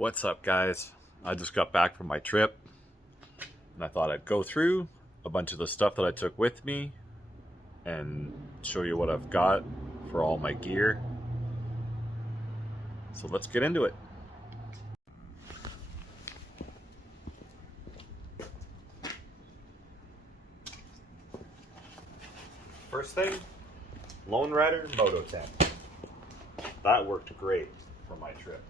What's up, guys? I just got back from my trip and I thought I'd go through a bunch of the stuff that I took with me and show you what I've got for all my gear. So let's get into it. First thing, Lone Rider Moto Tent. That worked great for my trip.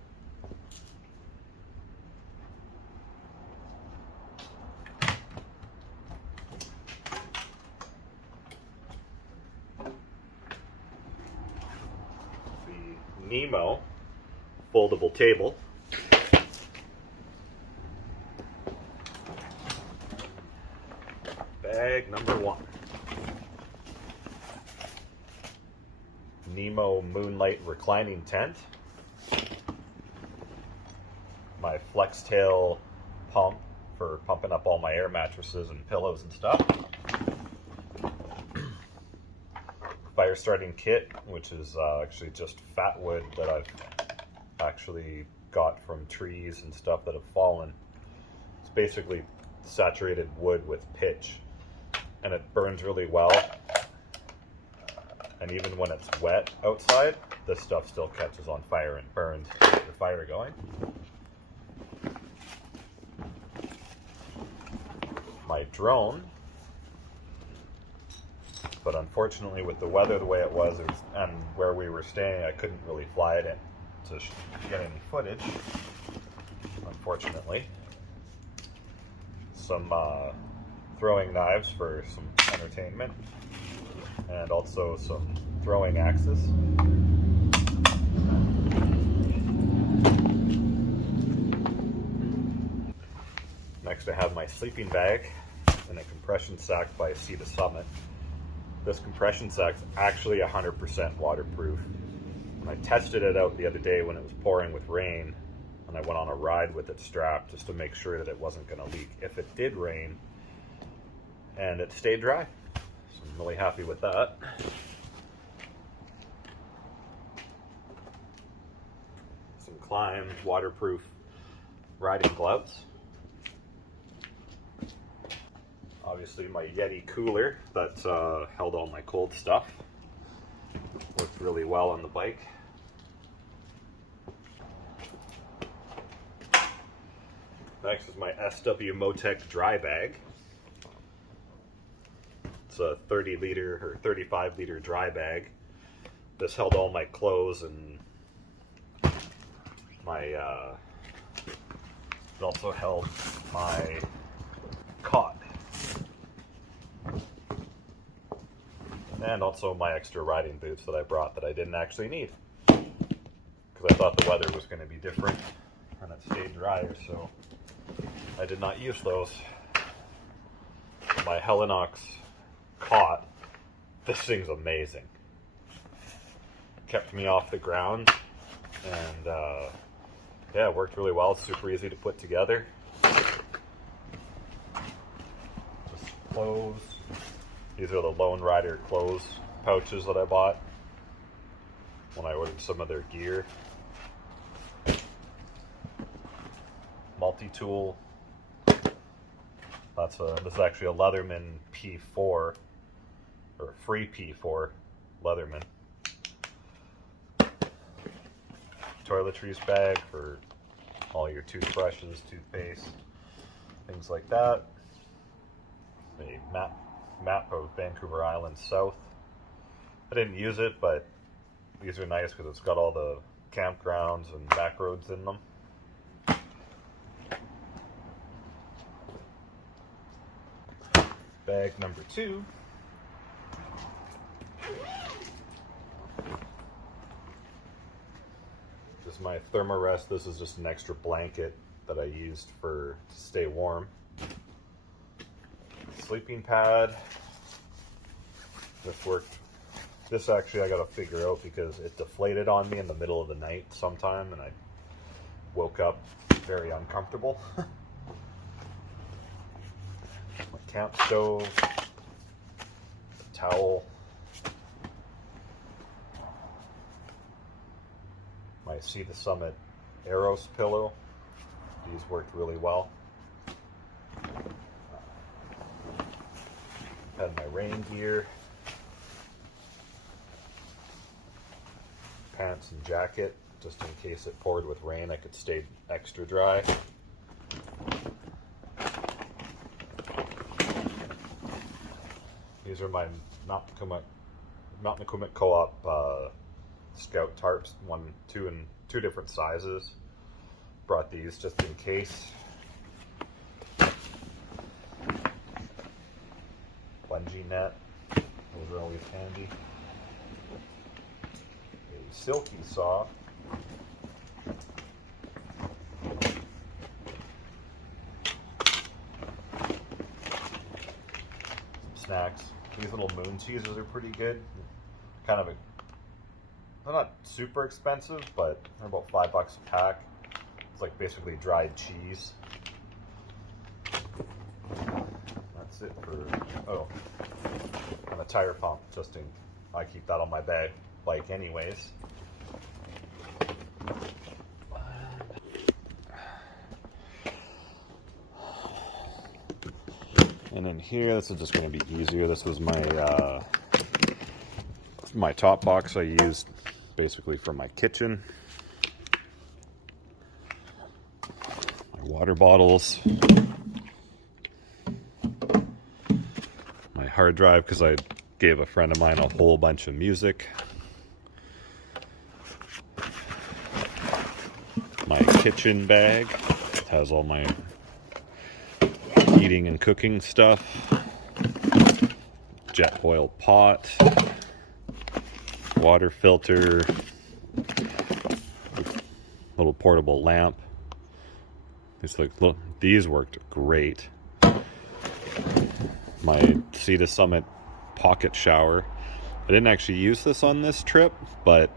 The Nemo foldable table. Bag number 1. Nemo Moonlight reclining tent. My Flextail pump for pumping up all my air mattresses and pillows and stuff. Fire starting kit, which is actually just fat wood that I've actually got from trees and stuff that have fallen. It's basically saturated wood with pitch, and it burns really well. And even when it's wet outside, this stuff still catches on fire and burns to get the fire going. My drone, but unfortunately with the weather the way it was and where we were staying, I couldn't really fly it in to get any footage, unfortunately. Some throwing knives for some entertainment, and also some throwing axes. Next I have my sleeping bag and a compression sack by Sea to Summit. This compression sack's actually 100% waterproof. And I tested it out the other day when it was pouring with rain, and I went on a ride with it strapped just to make sure that it wasn't going to leak if it did rain, and it stayed dry. So I'm really happy with that. Some Climb waterproof riding gloves. Obviously my Yeti cooler that held all my cold stuff. Worked really well on the bike. Next is my SW Motec dry bag. It's a 30 liter or 35 liter dry bag. This held all my clothes and my it also held my cot. And also my extra riding boots that I brought that I didn't actually need, because I thought the weather was going to be different and it stayed drier, so I did not use those. My Helinox cot, this thing's amazing. Kept me off the ground, and yeah, it worked really well. It's super easy to put together. Just clothes. These are the Lone Rider clothes pouches that I bought when I ordered some of their gear. Multi-tool. This is actually a Leatherman P4, or free P4 Leatherman. Toiletries bag for all your toothbrushes, toothpaste, things like that. A map of Vancouver Island South. I didn't use it, but these are nice because it's got all the campgrounds and back roads in them. Bag number 2. This is my Thermarest. This is just an extra blanket that I used to stay warm. Sleeping pad. This worked. This actually I gotta figure out because it deflated on me in the middle of the night sometime, and I woke up very uncomfortable. My camp stove, a towel, my Sea to Summit Aeros pillow These worked really well. Had my rain gear, pants and jacket, just in case it poured with rain, I could stay extra dry. These are my Mountain Nakumik Co-op Scout tarps, two different sizes. Brought these just in case. Bungee net, those are always handy. A silky saw. Some snacks. These little moon cheeses are pretty good. Kind of they're not super expensive, but they're about $5 a pack. It's like basically dried cheese. That's it for, oh, and a tire pump, I keep that on my bike anyways. And in here, this is just going to be easier. This was my top box I used basically for my kitchen. My water bottles. My hard drive, because I gave a friend of mine a whole bunch of music. My kitchen bag. It has all my eating and cooking stuff. Jetboil pot. Water filter. Little portable lamp. It's like, look, these worked great. My Sea to Summit pocket shower. I didn't actually use this on this trip, but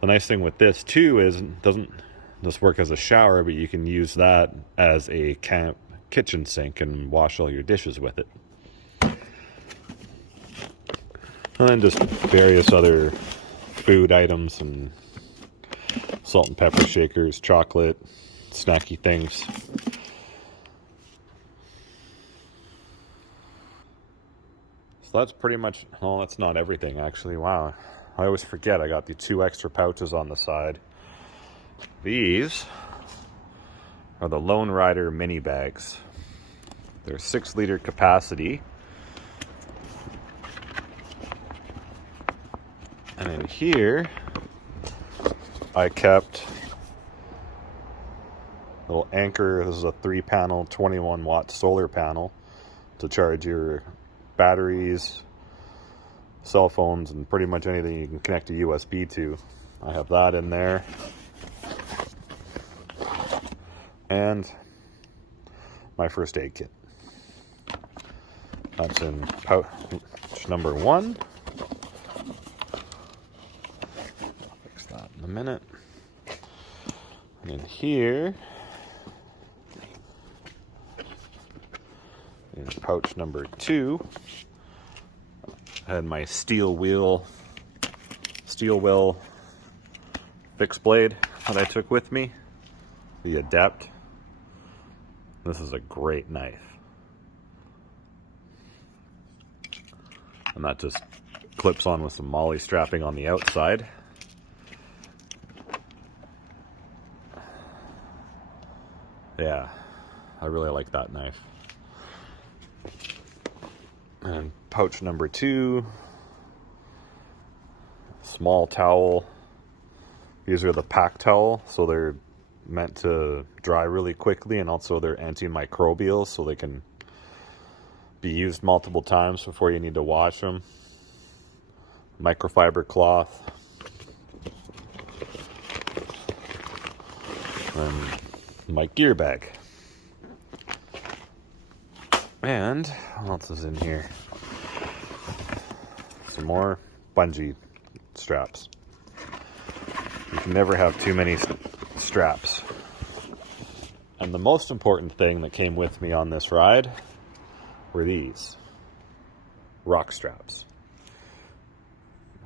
the nice thing with this too is it doesn't just work as a shower, but you can use that as a camp kitchen sink and wash all your dishes with it. And then just various other food items and salt and pepper shakers, chocolate, snacky things. So that's pretty much, well, that's not everything actually. Wow. I always forget I got the 2 extra pouches on the side. These are the Lone Rider mini bags. They're 6-liter capacity. And in here, I kept a little Anker. This is a 3-panel, 21-watt solar panel to charge your batteries, cell phones, and pretty much anything you can connect a USB to. I have that in there. And my first aid kit. That's in pouch number 1. Fix that in a minute. And in here, in pouch number 2, I had my steel wheel fixed blade that I took with me, the Adept. This is a great knife. And that just clips on with some MOLLE strapping on the outside. Yeah, I really like that knife. And pouch number 2, small towel. These are the pack towel, so they're meant to dry really quickly, and also they're antimicrobial, so they can be used multiple times before you need to wash them. Microfiber cloth. And my gear bag. And what else is in here? Some more bungee straps. You can never have too many straps. And the most important thing that came with me on this ride were these rock straps.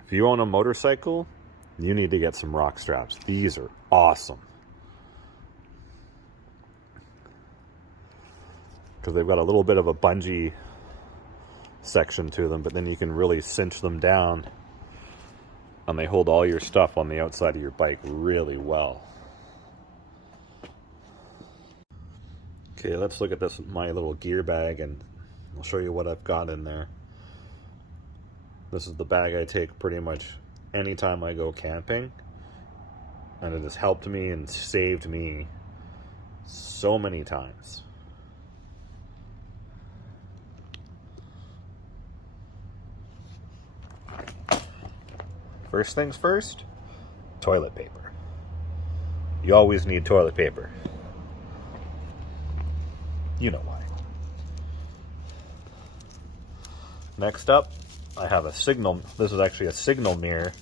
If you own a motorcycle, you need to get some rock straps. These are awesome. because they've got a little bit of a bungee section to them, but then you can really cinch them down and they hold all your stuff on the outside of your bike really well. Okay, let's look at this, my little gear bag, and I'll show you what I've got in there. This is the bag I take pretty much anytime I go camping, and it has helped me and saved me so many times. First things first, toilet paper. You always need toilet paper. You know why. Next up, I have a signal. This is actually a signal mirror.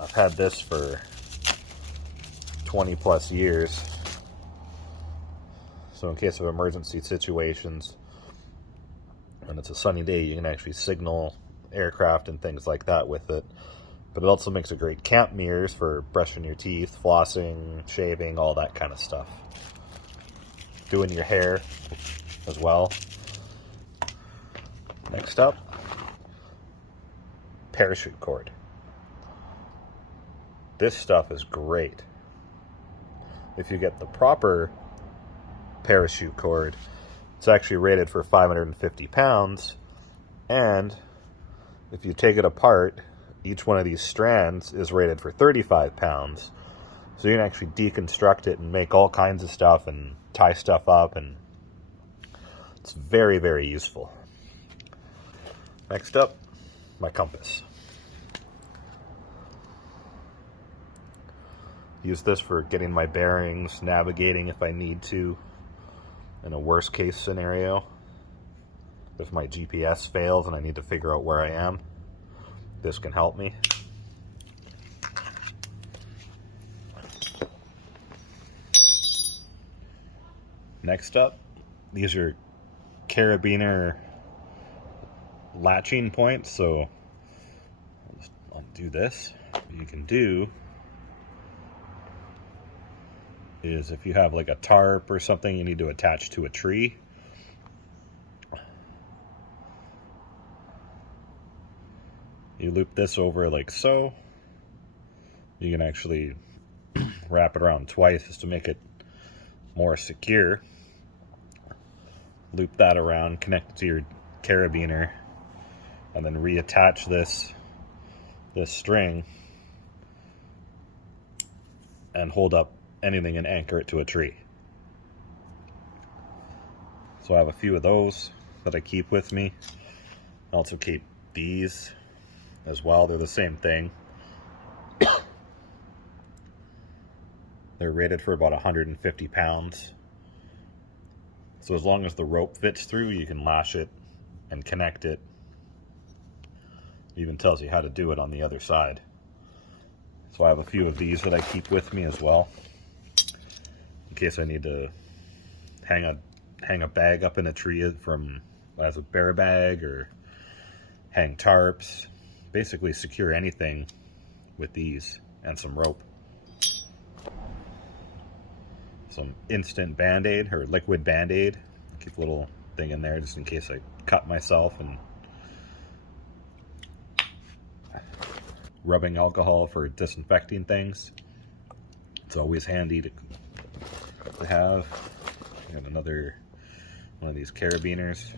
I've had this for 20 plus years. So in case of emergency situations, when it's a sunny day, you can actually signal aircraft and things like that with it. But it also makes a great camp mirrors for brushing your teeth, flossing, shaving, all that kind of stuff. Doing your hair as well. Next up, parachute cord. This stuff is great. If you get the proper parachute cord, it's actually rated for 550 pounds, and if you take it apart, each one of these strands is rated for 35 pounds. So you can actually deconstruct it and make all kinds of stuff and tie stuff up, and it's very, very useful. Next up, my compass. Use this for getting my bearings, navigating if I need to, in a worst case scenario. If my GPS fails and I need to figure out where I am, this can help me. Next up, these are carabiner latching points. So I'll do this. What you can do is, if you have like a tarp or something you need to attach to a tree, you loop this over like so. You can actually wrap it around twice just to make it more secure. Loop that around, connect it to your carabiner, and then reattach this string and hold up anything and anchor it to a tree. So I have a few of those that I keep with me. I also keep these as well. They're the same thing. They're rated for about 150 pounds. So as long as the rope fits through, you can lash it and connect it. It even tells you how to do it on the other side. So I have a few of these that I keep with me as well, in case I need to hang a bag up in a tree as a bear bag, or hang tarps. Basically secure anything with these, and some rope. Some instant Band-Aid or liquid Band-Aid. Keep a little thing in there just in case I cut myself, and rubbing alcohol for disinfecting things. It's always handy to have. I got another one of these carabiners.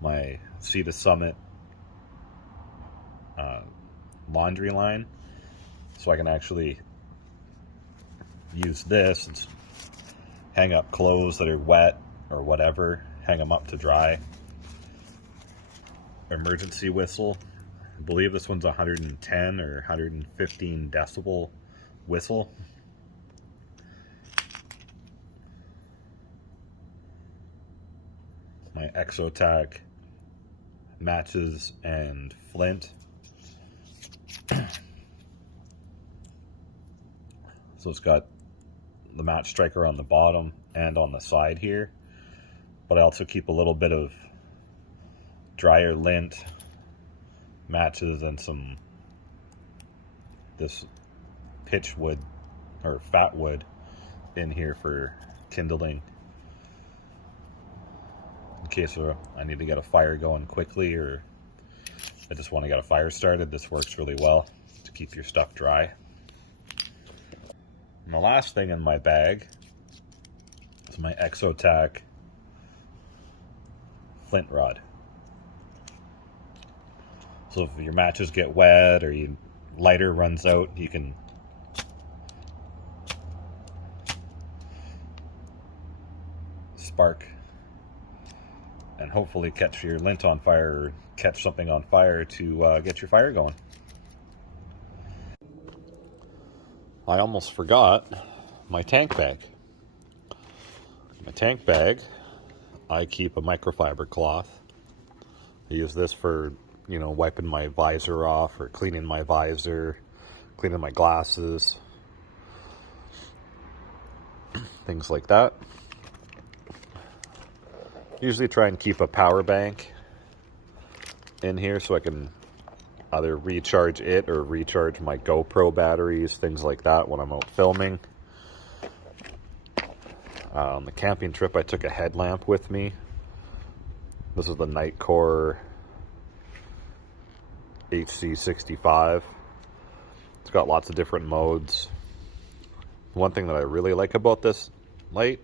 My Sea to Summit laundry line, so I can actually use this and hang up clothes that are wet or whatever, hang them up to dry. Emergency whistle. I believe this one's 110 or 115 decibel whistle. My Exotac matches and flint. So it's got the match striker on the bottom and on the side here, but I also keep a little bit of dryer lint, matches, and this pitch wood or fat wood in here for kindling in case I need to get a fire going quickly, or I just want to get a fire started. This works really well to keep your stuff dry. And the last thing in my bag is my Exotac flint rod. So if your matches get wet or your lighter runs out, you can spark and hopefully catch your lint on fire, or catch something on fire to get your fire going. I almost forgot my tank bag. My tank bag, I keep a microfiber cloth. I use this for, wiping my visor off, or cleaning my visor, cleaning my glasses, things like that. Usually try and keep a power bank in here so I can either recharge it or recharge my GoPro batteries, things like that when I'm out filming. On the camping trip, I took a headlamp with me. This is the Nitecore HC65. It's got lots of different modes. One thing that I really like about this light,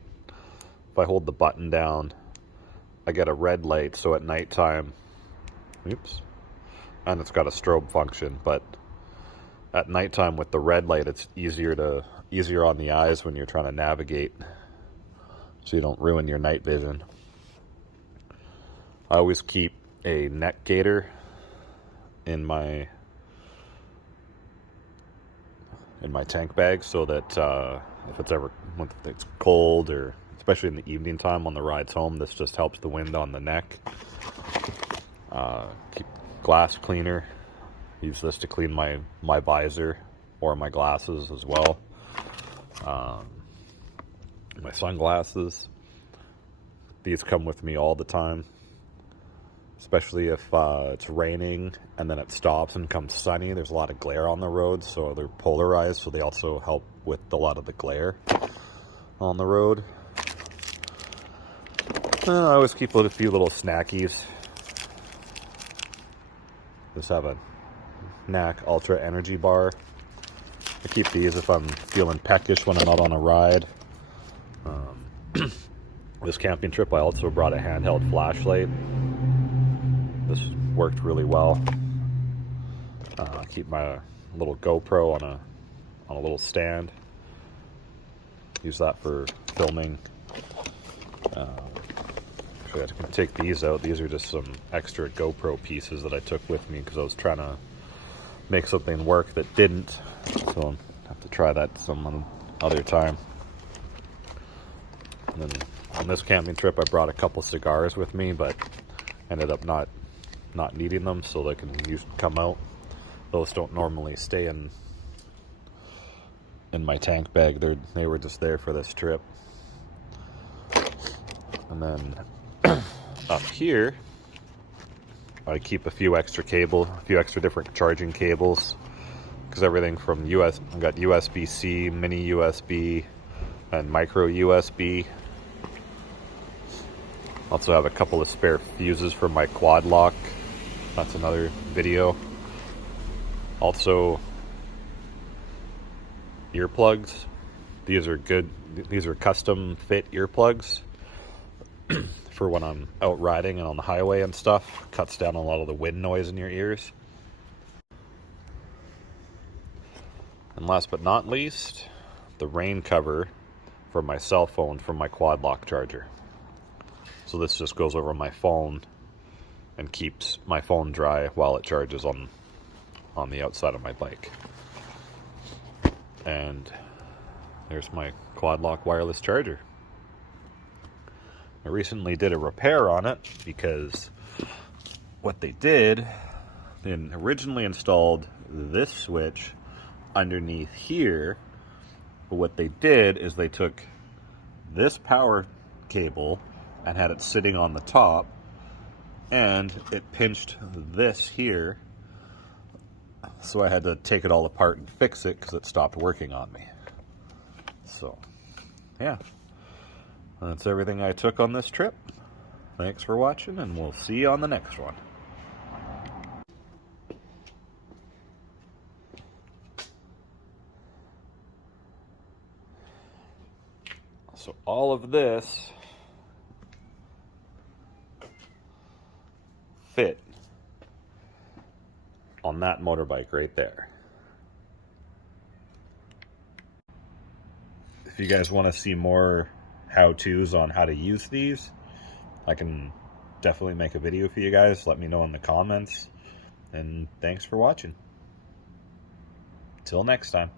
if I hold the button down, I get a red light, so at nighttime, and it's got a strobe function, but at nighttime with the red light, it's easier on the eyes when you're trying to navigate, so you don't ruin your night vision. I always keep a neck gaiter in my tank bag, so that if it's cold, or especially in the evening time on the rides home, this just helps the wind on the neck. Keep glass cleaner. Use this to clean my visor or my glasses as well. My sunglasses. These come with me all the time, especially if it's raining and then it stops and comes sunny. There's a lot of glare on the road, so they're polarized, so they also help with a lot of the glare on the road. I always keep a few little snackies. Just have a NAC Ultra Energy Bar. I keep these if I'm feeling peckish when I'm out on a ride. This camping trip, I also brought a handheld flashlight. This worked really well. I keep my little GoPro on a little stand. Use that for filming. Actually, I can take these out. These are just some extra GoPro pieces that I took with me because I was trying to make something work that didn't. So I'll have to try that some other time. And then on this camping trip, I brought a couple cigars with me, but ended up not needing them, so they can come out. Those don't normally stay in my tank bag. They were just there for this trip. And then up here, I keep a few extra different charging cables, because everything from I got USB-C, mini USB, and micro USB. Also have a couple of spare fuses for my quad lock. That's another video. Also, earplugs. These are good. These are custom fit earplugs for when I'm out riding and on the highway and stuff. Cuts down a lot of the wind noise in your ears. And last but not least, the rain cover for my cell phone for my quad lock charger. So this just goes over my phone and keeps my phone dry while it charges on the outside of my bike. And there's my quad lock wireless charger. I recently did a repair on it, because what they did, they originally installed this switch underneath here, but what they did is they took this power cable and had it sitting on the top, and it pinched this here, so I had to take it all apart and fix it because it stopped working on me. So, yeah. That's everything I took on this trip. Thanks for watching, and we'll see you on the next one. So all of this fit on that motorbike right there. If you guys want to see more how-tos on how to use these, I can definitely make a video for you guys. Let me know in the comments. And thanks for watching. Till next time.